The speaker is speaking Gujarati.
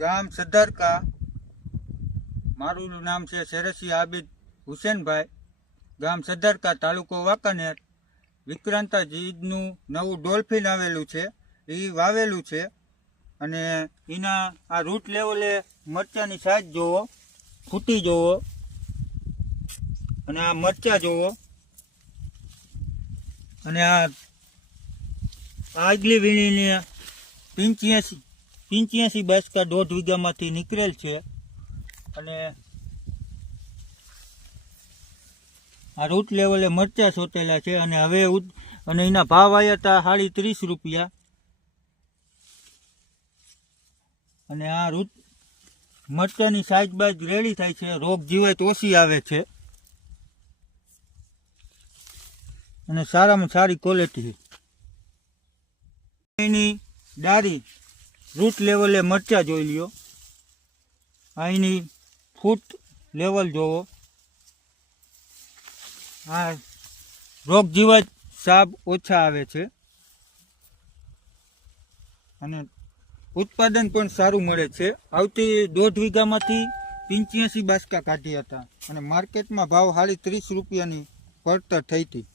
ગામ સદ્ધારકા. મારું નામ છે શેરસી આબિદ હુસેનભાઈ. ગામ સદ્ધારકા તાલુકો વાંકાનેર. વિક્રાંતા જીદનું નવું ડોલ્ફિન આવેલું છે. એ વાવેલું છે. અને એના આ રૂટ લેવલે મરચાની સાઈઝ જોવો ફૂટી જોવો. અને આ મરચા જોવો. અને આ આગલી વીણીને પંચ્યાસી પંચ્યાસી બાસકા દોઢ વીઘામાંથી નીકળેલ છે. અને આ રૂટ લેવલે મરચા સોતેલા છે અને હવે અને એના ભાવ આવ્યા હતા સાડી ત્રીસ રૂપિયા. અને આ રૂટ મરચાની સાઈઝ બાઈજ રેડી થાય છે, રોગ જીવાત ઓછી આવે છે. અને સારામાં સારી ક્વોલિટી એની ડારી રૂટ લેવલે મરચા જોઈ લ્યો. અહીંની ફૂટ લેવલ જોવો. આ રોગ જીવાત સાપ ઓછા આવે છે. અને ઉત્પાદન પણ સારું મળે છે. આવતી દોઢ વીઘામાંથી પંચ્યાસી બાસકા કાઢી હતા. અને માર્કેટમાં ભાવ સાડી ત્રીસ રૂપિયાની પડતર થઈ હતી.